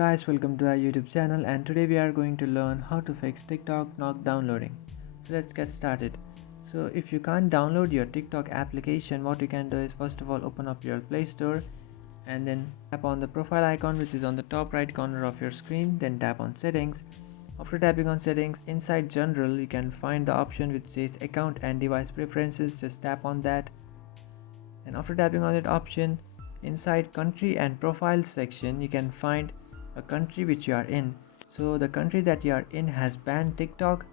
Guys, welcome to our YouTube channel, and today we are going to learn how to fix TikTok not downloading. So let's get started. So if you can't download your TikTok application, what you can do is first of all open up your Play Store and then tap on the profile icon which is on the top right corner of your screen, then tap on settings. After tapping on settings, inside general you can find the option which says account and device preferences. Just tap on that, and after tapping on that option, inside country and profile section you can find a country which you are in. So the country that you are in has banned TikTok.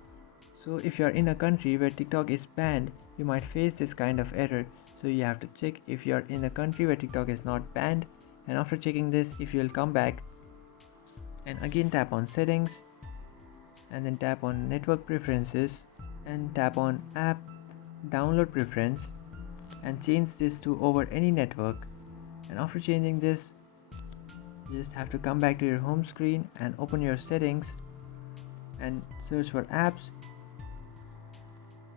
So if you are in a country where TikTok is banned, you might face this kind of error. So you have to check if you are in a country where TikTok is not banned, and after checking this, if you will come back and again tap on settings and then tap on network preferences and tap on app download preference and change this to over any network. And after changing this, you just have to come back to your home screen and open your settings and search for apps,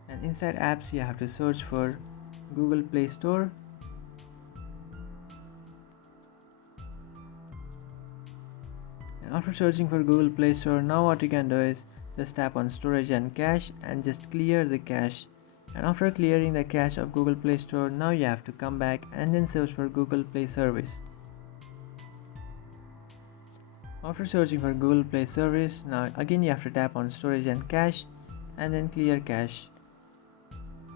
and inside apps you have to search for Google Play Store, and after searching for Google Play Store, now what you can do is just tap on storage and cache and just clear the cache. And after clearing the cache of Google Play Store, now you have to come back and then search for Google Play Service. After searching for Google Play Service, now again you have to tap on storage and cache and then clear cache.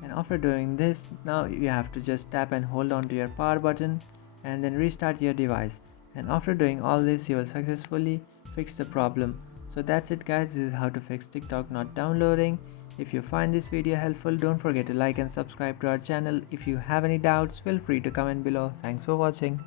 And after doing this, now you have to just tap and hold on to your power button and then restart your device. And after doing all this, you will successfully fix the problem. So that's it guys, this is how to fix TikTok not downloading. If you find this video helpful, don't forget to like and subscribe to our channel. If you have any doubts, feel free to comment below. Thanks for watching.